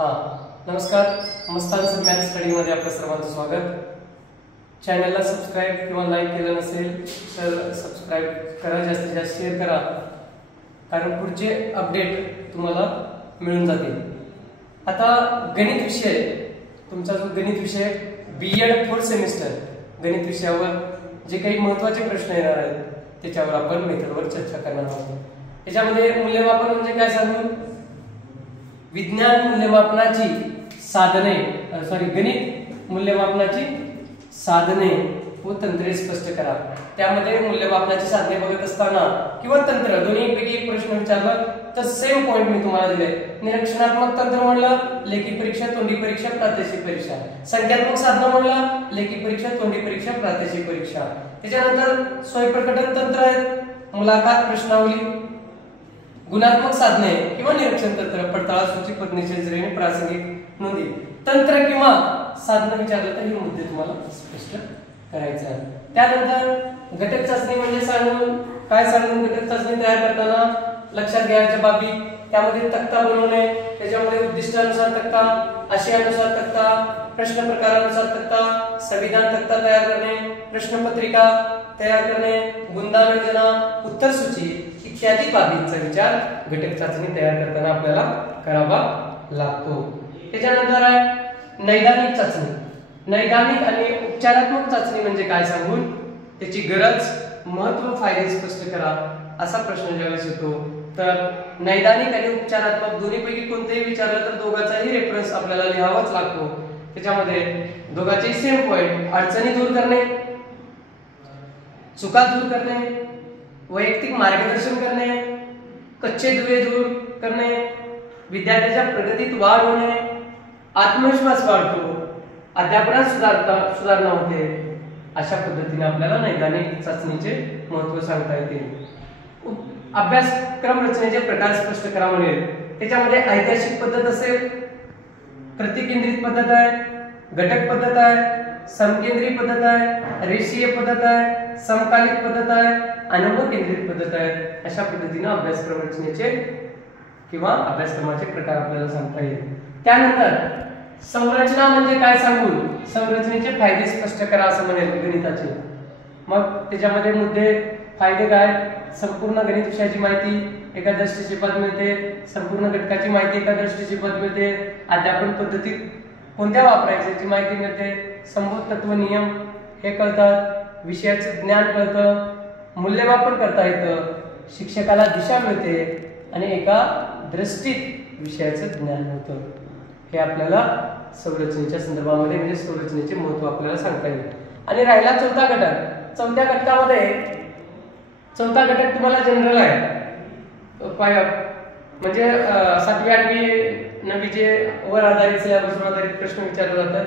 हां नमस्कार. Mastan sir math स्टडीमध्ये आपलं सर्वांचं स्वागत. चॅनलला सबस्क्राईब किंवा लाईक केलं नसेल तर सबस्क्राईब करा, जास्तीत जास्त शेअर करा, कारण पुढचे अपडेट तुम्हाला मिळून जातील. आता गणित विषय, तुमचा जो गणित विषय B.Ed 4th सेमिस्टर गणित विषयावर जे काही महत्त्वाचे प्रश्न येणार आहेत त्याच्यावर आपण मेथडवर चर्चा करणार आहोत. त्याच्यामध्ये मूल्यमापन म्हणजे काय सांगू, विज्ञान मूल्यमापनाची साधने गणित मूल्यमापनाची साधने व तंत्रे स्पष्ट करा. त्यामध्ये मूल्यमापनाची साधने बघत असताना किंवा तंत्र दोन्हीपैकी एक प्रश्न विचारला तर सेम पॉइंट मी तुम्हाला दिले. निरीक्षणात्मक तंत्र म्हणलं लेखी परीक्षा, तोंडी परीक्षा, प्रात्यक्षिक परीक्षा. संख्यात्मक साधनं म्हणलं लेखी परीक्षा, तोंडी परीक्षा, प्रात्यक्षिक परीक्षा. त्याच्यानंतर स्वयंप्रकटन तंत्र आहेत, मुलाखत, प्रश्नावली. गुणात्मक साधने किंवा निरीक्षण तंत्र, पडताळा, सूची, पत्नीचे श्रेणी, प्रासंगिक नोंदी. तंत्र किंवा साधनं विचारलं तर हे मुद्दे तुम्हाला स्पष्ट करायचे आहेत. त्यानंतर घटक चाचणी म्हणजे सांगून घटक चाचणी तयार करताना लक्षात घ्यायच्या बाबी, त्यामध्ये तक्ता बनवणे, त्याच्यामध्ये उद्दिष्टानुसार तक्ता, आशयानुसार तक्ता, प्रश्न प्रकारानुसार तक्ता, संविधान तक्ता तयार करणे, प्रश्नपत्रिका तयार करणे, गुणदान योजना, उत्तर सूची इत्यादी बाबींचा विचार घटक चाचणी तयार करताना आपल्याला करावा लागतो. त्याच्यानंतर आहे नैदानिक चाचणी. नैदानिक आणि उपचारात्मक चाचणी म्हणजे काय सांगून त्याची गरज, महत्त्व, फायदे स्पष्ट करा. असा प्रश्न ज्यावेळेस येतो तर नैदानिक आणि उपचारात्मक दोन्हीपैकी कोणतेही विचारलं तर दोघांचाही रेफरन्स आपल्याला लिहावाच लागतो. त्याच्यामध्ये दोघांचे सेम पॉइंट, अडचणी दूर करणे, चुका दूर करणे, वैयक्तिक मार्गदर्शन करणे, कच्चे दुवे दूर करणे, विद्यार्थ्याच्या प्रगतीत वाढ होणे, आत्मविश्वास वाढतो, अध्यापनात सुधारणा होते. अशा पद्धतीने आपल्याला नैदानिक चाचणीचे महत्त्व सांगता येते. अभ्यासक्रम रचनेचे प्रकार स्पष्ट करा म्हणेल. त्याच्यामध्ये ऐतिहासिक पद्धत असेल, प्रतिकेंद्रित पद्धत आहे, घटक पद्धत आहे, समकेंद्री पद्धत आहे, रेषीय पद्धत आहे, समकालिक पद्धत आहे, अनुभव केंद्रित पद्धत आहे. अशा पद्धतीने अभ्यासक्रम रचनेचे किंवा अभ्यासक्रमाचे प्रकार आपल्याला सांगता येईल. त्यानंतर संरचना म्हणजे काय सांगू, संरचनेचे फायदे स्पष्ट करा असं म्हणेल गणिताचे. मग त्याच्यामध्ये मुद्दे, फायदे काय, संपूर्ण गणित विषयाची माहिती एका दृष्टिक्षेपात मिळते, संपूर्ण घटकाची माहिती एका दृष्टिक्षेपात मिळते, अध्यापन पद्धतीत कोणत्या वापरायच्या याची माहिती मिळते, संबोध तत्व नियम हे कळतात, विषयाचे ज्ञान कळतं, मूल्यमापन करता येतं, शिक्षकाला दिशा मिळते आणि एका दृष्टीत विषयाचं ज्ञान होतं. हे आपल्याला संरचनेच्या संदर्भामध्ये म्हणजे संरचनेचे महत्त्व आपल्याला सांगता येईल. आणि राहिला चौथा घटक. चौथ्या घटकामध्ये चौथा घटक तुम्हाला जनरल आहे, म्हणजे 7वी 8वी 9वीचे वर आधारित सिलेबसवर आधारित प्रश्न विचारले जातात.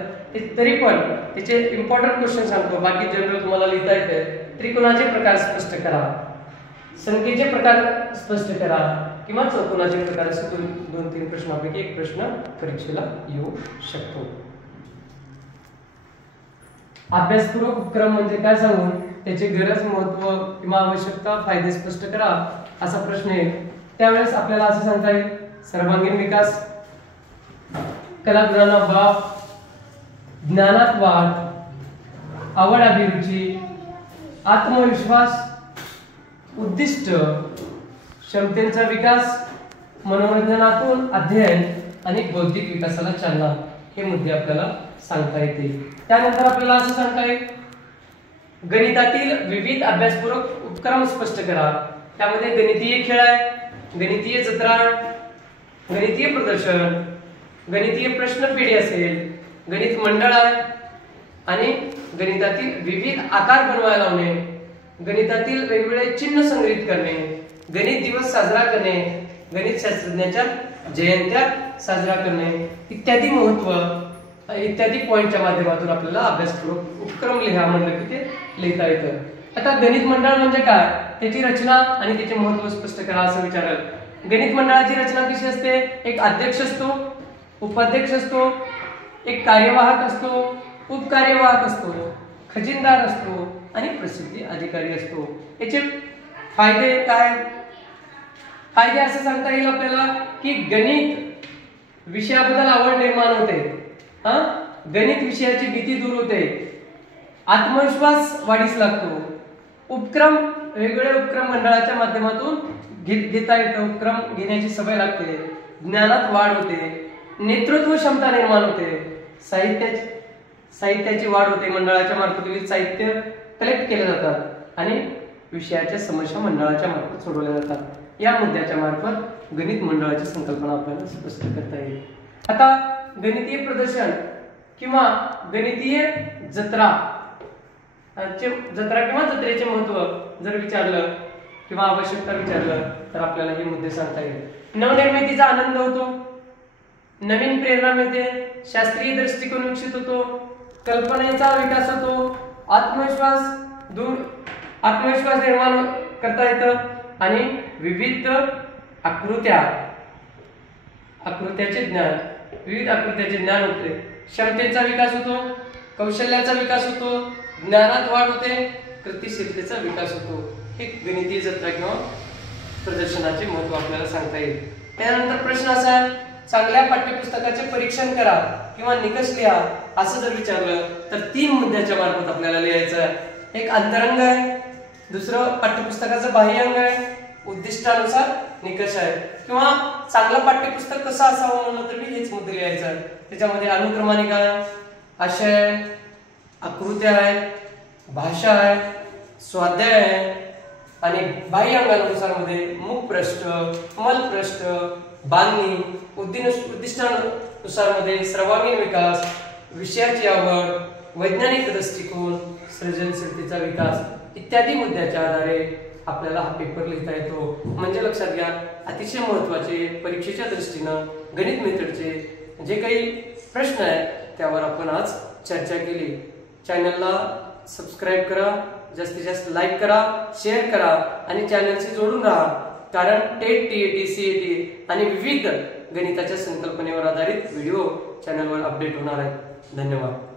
तरी पण त्याचे इम्पॉर्टंट क्वेश्चन सांगतो, बाकी जनरल तुम्हाला लिहिता येते. त्रिकोणाचे प्रकार स्पष्ट करा, संख्येचे प्रकार स्पष्ट करा किंवा चौकोनाचे प्रकार, असे 2-3 प्रश्नांपैकी एक प्रश्न परीक्षेला येऊ शकतो. अभ्यासपूर्वक उपक्रम म्हणजे काय सांगून त्याचे गरज, महत्त्व किंवा आवश्यकता, फायदे स्पष्ट करा असा प्रश्न आहे. त्यावेळेस आपल्याला असं सांगता येईल सर्वांगीण विकास, कलागुणांना वाव, ज्ञानात वाढ, आवड अभिरुची, आत्मविश्वास, उद्दिष्ट, क्षमतेचा विकास, मनोरंजनातून अध्ययन आणि बौद्धिक विकासाला चालना, हे मुद्दे आपल्याला सांगता येतील. त्यानंतर आपल्याला असं सांगता येईल गणितातील विविध अभ्यासपूरक उपक्रम स्पष्ट करा. त्यामध्ये गणितीय खेळ आहे, गणितीय जत्रा, गणितीय प्रदर्शन, गणितीय प्रश्नपेढी असेल, गणित मंडळ आहे आणि गणितातील विविध आकार बनवायला लावणे, गणितातील वेगवेगळे चिन्ह संग्रहित करणे, गणित दिवस साजरा करणे, गणित शास्त्रज्ञाच्या जयंत्या साजरा करणे इत्यादी महत्त्व इत्यादी पॉइंटच्या माध्यमातून आपल्याला अभ्यासपूर्वक उपक्रम लिहा म्हणलं की ते लिहिता येतं. आता गणित मंडळ म्हणजे काय, त्याची रचना आणि त्याचे महत्त्व स्पष्ट करा असं विचारलं. गणित मंडळाची रचना कशी असते, एक अध्यक्ष असतो, उपाध्यक्ष असतो, एक कार्यवाहक असतो, उपकार्यवाहक असतो, खजिनदार असतो आणि प्रसिद्धी अधिकारी असतो. याचे फायदे काय, फायदे असं सांगता येईल आपल्याला की गणित विषयाबद्दल आवड निर्माण होते, गणित विषयाची भीती दूर होते, आत्मविश्वास वाढीस लागतो, उपक्रम वेगवेगळे उपक्रम मंडळाच्या माध्यमातून घेता येतं, उपक्रम घेण्याची सवय लागते, ज्ञानात वाढ होते, नेतृत्व क्षमता निर्माण होते, साहित्याची वाढ होते, मंडळाच्या मार्फत विविध साहित्य कलेक्ट केले जातात आणि विषयाच्या समस्या मंडळाच्या मार्फत सोडवल्या जातात। या मुद्द्याच्या मार्फत गणित मंडळाची संकल्पना आपल्याला स्पष्ट करता येईल। आता गणितीय प्रदर्शन किंवा गणितीय जत्रा किंवा जत्रेचे महत्व जर विचारलं किंवा आवश्यकता विचारलं तर आपल्याला हे मुद्दे सांगता येईल। नवनिर्मितीचा आनंद होतो, नवीन प्रेरणा मिळते, शास्त्रीय दृष्टिकोन विकसित होतो, कल्पनेचा विकास होतो, आत्मविश्वास निर्माण करता येतं आणि विविध आकृत्याचे ज्ञान होते, क्षमतेचा विकास होतो, कौशल्याचा विकास होतो, ज्ञानात वाढ होते, कृतिशीलतेचा विकास होतो। हे गणितीय जत्रा किंवा प्रदर्शनाचे महत्व आपल्याला सांगता येईल। त्यानंतर प्रश्न असा आहे, चांगल्या पाठ्यपुस्तकाचे परीक्षण करा किंवा निकष लिहा असं जर विचारलं तर 3 मुद्द्याच्या मार्फत आपल्याला लिहायचं आहे। एक अंतरंग आहे, दुसरं पाठ्यपुस्तकाचं बाह्य अंग आहे, उद्दिष्टानुसार निकष आहे। किंवा चांगलं पाठ्यपुस्तक कसं असावं म्हणलं तर मी हेच मुद्दे लिहायचं आहे। त्याच्यामध्ये अनुक्रमानिका आहे, आशय आहे, आकृत्या आहे, भाषा आहे, स्वाध्याय आहे आणि बाह्य अंगानुसार मध्ये मुख पृष्ठ, मल पृष्ठ, बांधणी, उद्दिष्टानुसार मध्ये सर्वांगीण विकास, विषयाची आवड, वैज्ञानिक दृष्टिकोन, सृजनशीलतेचा विकास इत्यादी मुद्द्याच्या आधारे आपल्याला हा पेपर लिहिता येतो। म्हणजे लक्षात घ्या, अतिशय महत्त्वाचे परीक्षेच्या दृष्टीनं गणित मेथडचे जे काही प्रश्न आहेत त्यावर आपण आज चर्चा केली। चॅनलला सबस्क्राईब करा, जास्तीत जास्त लाईक करा, शेअर करा आणि चॅनलशी जोडून राहा, कारण टेट, टीएटी, सीएटी आणि विविध गणिताच्या संकल्पनेवर आधारित व्हिडिओ चॅनलवर अपडेट होणार आहेत। धन्यवाद।